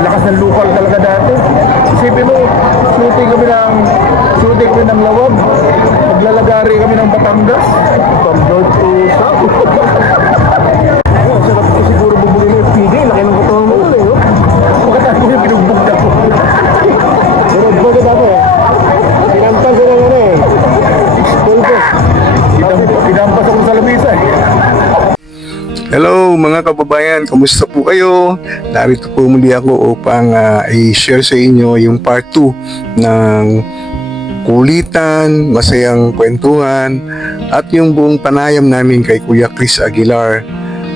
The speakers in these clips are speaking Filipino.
lakas ng lukal talaga dati. Isipin mo, shooting kami ng Lawag. Maglalagari kami ng Batangas. From north to south. Sarap ko siguro bubuli ng PJ. Laki ng katawan mo ulit. Pagkatapos mo yung pinugbugda ko. Sunod mo ko dati. Pinampas ko lang eh. Pulpos. Pinampas ako sa lamisa eh. Hello mga kababayan, kumusta po kayo? Narito po muli ako upang i-share sa inyo yung part 2 ng kulitan, masayang kwentuhan at yung buong panayam namin kay Kuya Chris Aguilar.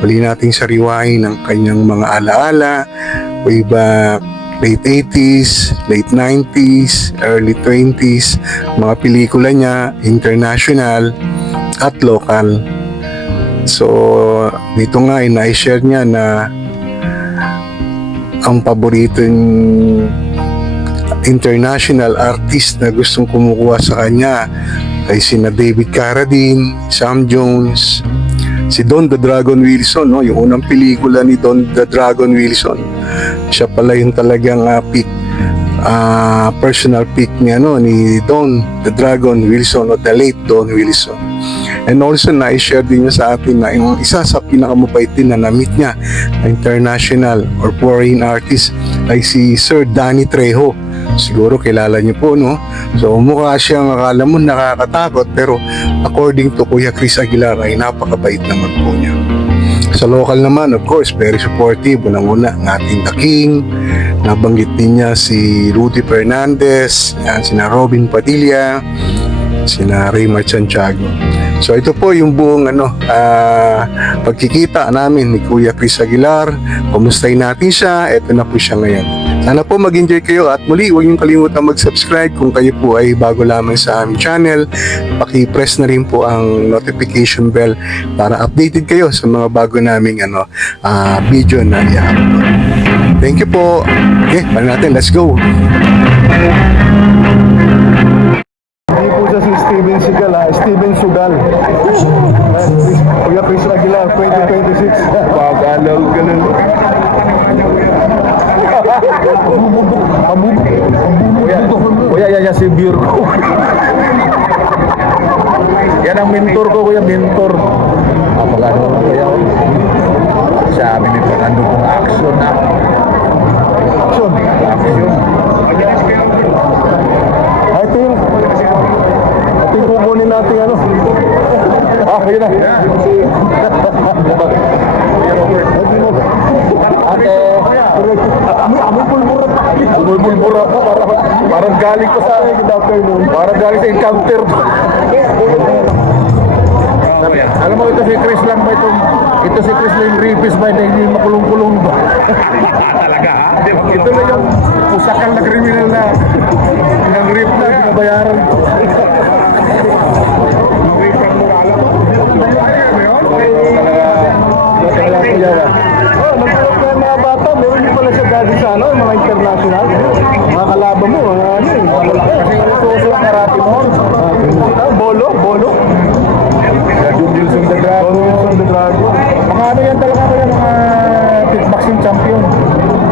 Muli nating sariwain ang kanyang mga alaala way back late 80s, late 90s, early 20s, mga pelikula niya, international at local. So, dito nga ay na-share niya na ang paboritong international artist na gustong kumukuha sa kanya ay sina David Carradine, Sam Jones, si Don the Dragon Wilson, no? Yung unang pelikula ni Don the Dragon Wilson. Siya pala yung talagang personal pick niya, no? Ni Don the Dragon Wilson o the late Don Wilson. And also na-share din niya sa atin na yung isa sa pinakamabait din na na-meet niya na international or foreign artist ay si Sir Danny Trejo. Siguro kilala niyo po, no? So mukha siyang akala mo nakakatakot pero according to Kuya Chris Aguilar ay napakabait naman po niya. Sa local naman, of course, very supportive. Unang-una, ng ating The King. Nabanggit din niya si Rudy Fernandez, yan, sina Robin Padilla, sina Raymar Santiago. So ito po yung buong pagkikita namin ni Kuya Chris Aguilar. Kumustahin natin siya. Ito na po siya ngayon. Sana po mag-enjoy kayo at muli huwag niyong kalimutan mag-subscribe kung kayo po ay bago lamang sa aming channel. Paki-press na rin po ang notification bell para updated kayo sa mga bago naming video na i-upload. Thank you po. Okay, paano natin? Let's go. Hindi po siya si Steven Seagal, Steven Sugal. Kuya Chris Aguilar, 2026. Pagalaw ka lang. Kuya, yan si Virgo. Yan ang mentor ko, kuya, mentor. Pagano ko, kuya. Sabi nito, ano pong action na? Action. Ito yung kukunin natin ano. Yun na. Ate, amoy pulbura. Amoy pulbura ka, parang galing ko sa parang galing sa encounter. Alam mo, ito si Chris lang ba ito si Chris lang yung rapist ba, hindi makulong-kulong ba? Talaga ha? Ito na yung usakal na kriminal na ng rape na binabayaran ko. Talaga kuya ba? Nagtulog na yung mga bata, meron din pala siya dati sa mga international. Mga kalaban mo, kasi uso ang karate mo. Bolo. Wilson the Dragon. Mga ano yan talaga ko yung mga kickboxing champion.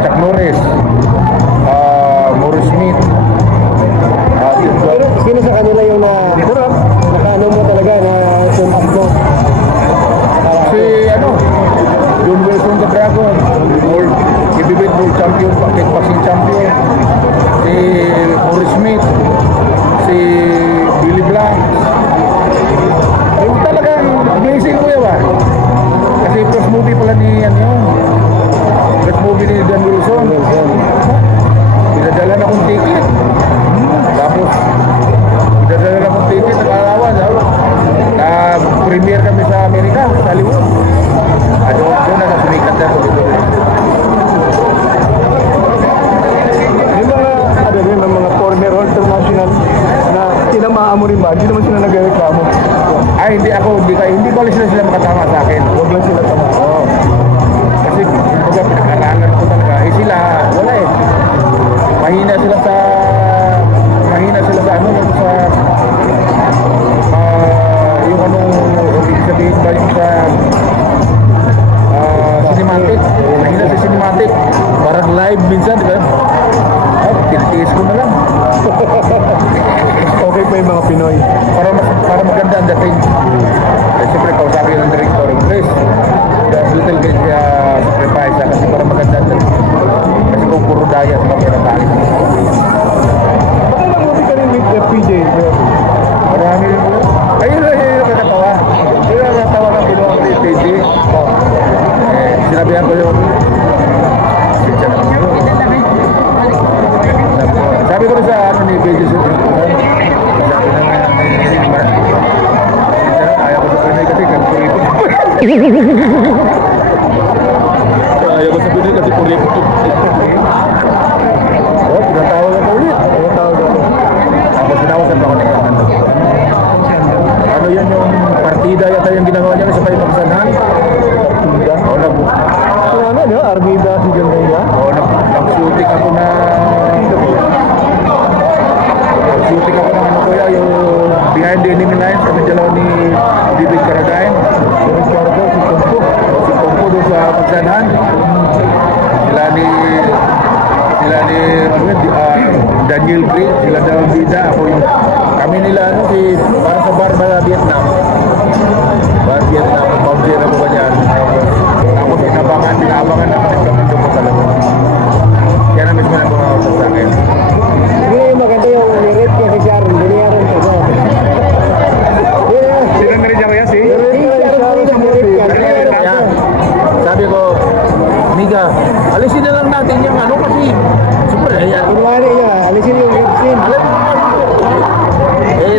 Chuck Norris, Morris Smith. Sino sa kanila yung nakaano mo talaga na sumak mo? Si John Wilson the Dragon, heavyweight world champion, kickboxing champion. Si Morris Smith, si Billy Blanc. Yung talagang amazing kuya ba? Kasi first movie pala ni first movie ni Dan Wilson. Pinadala na akong ticket. Tapos pinadala na akong ticket, nakalawa. Na-premiere kami sa Amerika, sa Hollywood. Doon na sumikat na ako dito. Yung mga foreigner or international na tinamaan mo rin ba? Hindi naman sila nag-reklamo. Hindi ko sila makatama sa akin. Huwag lang sila tama. Oo. Kasi pinag-aralan ko talaga. Sila, wala eh. Mahina sila sa yung sabihin ba yung sa cinematic. Mahina di ba? Ay, tinitiis ko na lang. Okay pa yung mga Pinoy. Para maganda ang dating. Eh, siyempre, kausapin ng director. Please, there's little bit sacrifice kasi para maganda ang dating. Kasi kung puro daya, sa mga pinatangin. Bakit lang movie ka rin with PJ? Marami rin po. Ayun yung nakatawa. Ayun yung nakatawa ng binuha ko ni TJ. Sinabihan ko yung sabi ko rin sa ano ni BJ sabi na ayaw ko sa Pinoy kasi kuripot. Ayaw ko sa Pinoy kasi kuripot. Oh, pinatawag ako ulit. Tapos sinawasan pa ako ng ano yan yung partida yata yung ginawa niya sa Paypagsanan. Partida? Oo, ano, no? Armida si John Reyna? Oo, nag-shooting ako na nag-shooting ako ng ano kuya, yung Behind the Enemy Lines kami dalaw ni David Carradine. Si Tumpo doon sa Pagsanan. Sila ni Daniel Green, sila daw ang bida. Ako yung kami nila ano si para sa bar Vietnam. Bar Vietnam, pag-boundary na ko ba dyan. Tapos pinaabangan na kami sa mundo ko talaga. Kaya na mismo na bumakot sa akin. Hindi, maganda yung nirip niya si Sharon. Biniyaran ko siya. Sino na rin yan? Si? Nirip Sabi ko, Miga, alisin na lang natin yung ano kasi super ayan. Kunwari niya, alisin yung rip scene. Alam mo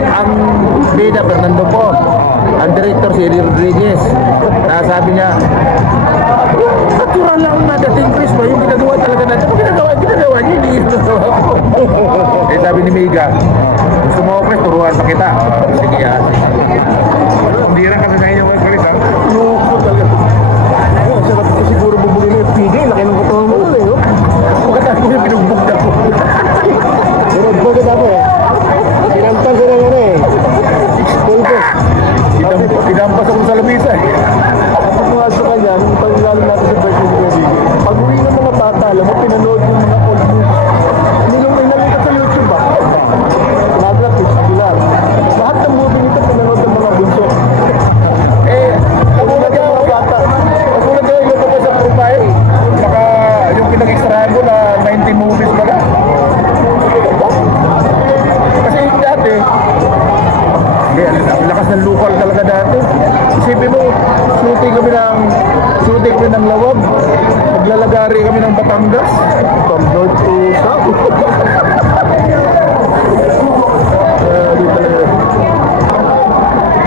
ang bida Fernando po. Ang director si Eddie Rodriguez. Sabi niya, natural lang na dating Chris ba? Yung ginagawa talaga natin. Kung ginagawa niya, hindi yung ginagawa ko. Eh sabi ni Miga, gusto mo Chris, turuan pa kita. Sige yan. Hindi lang kasi sa inyo Chris ha? Loko talaga. Ayun, sarap ko siguro bubuli mo yung PJ. Laki ng katawan mo tuloy, no? Pagkatapos ko yung binugbog na ko. Binugbog ka tapos eh. Sinampan ko ng ano eh. Pulpo. Pinampas ako sa lamisa eh. Tapos mga sa kanya, nung pag-lalo natin sa birthday ko, pag uwi ng mga bata, alam mo, pinanood yung mga old movies. Hindi nung may nakita sa YouTube ba? Nagra, Pilar. Lahat ng movie nito, pinanood ng mga bunso. Eh, Nagulat yung mga bata. nagulat ko yung ko sa profile. Baka yung pinag-extrahan ko na 90 movies pala. Kasi yung dati, ang lakas ng local talaga dati. Isipin mo, shooting kami ng Lawag. Maglalagari kami ng Batangas. From north to south.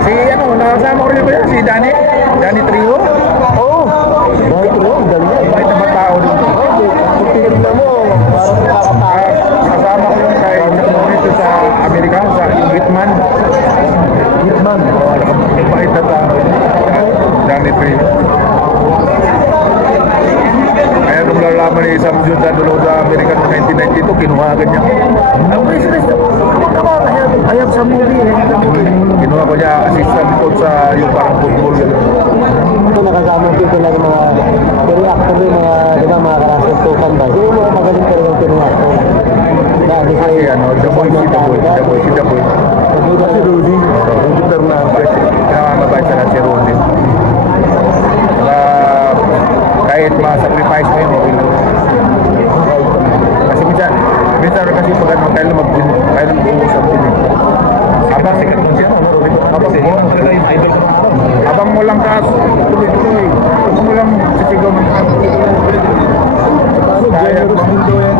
Si ano, nakasama ko rin ba yan? Si Danny Trio? Oo. Bakit mo? Galing. Bakit na ba tao dun? Kung tingnan mo, parang nakakatakot. Kasama ko yung kay dito sa Amerika, sa yung Hitman. Hitman. Bakit na tao? Danny Trio. Kaya nung lalaman ni Sam Jun sa dulo sa Amerika noong 1992, kinuha agad niya. Ang business na, I have some movie. Kinuha ko niya assistant coach sa yung parang football. Ito nakasama dito lang yung mga actor yung mga, di ba, mga karasas tukan ba? Yung mga magaling talagang actor. Dahil sa Kasi ano, the boy. Si Rudy Fernandez. Nakakabay sa si Rudy. Kahit ma-sacrifice mo yun, okay lang. Kasi minsan kasi pag ano, kailan mag-uusap din eh. Habang mo lang ka, tuloy-tuloy. Habang mo lang sisigaw mo. Paano, generous din daw yan.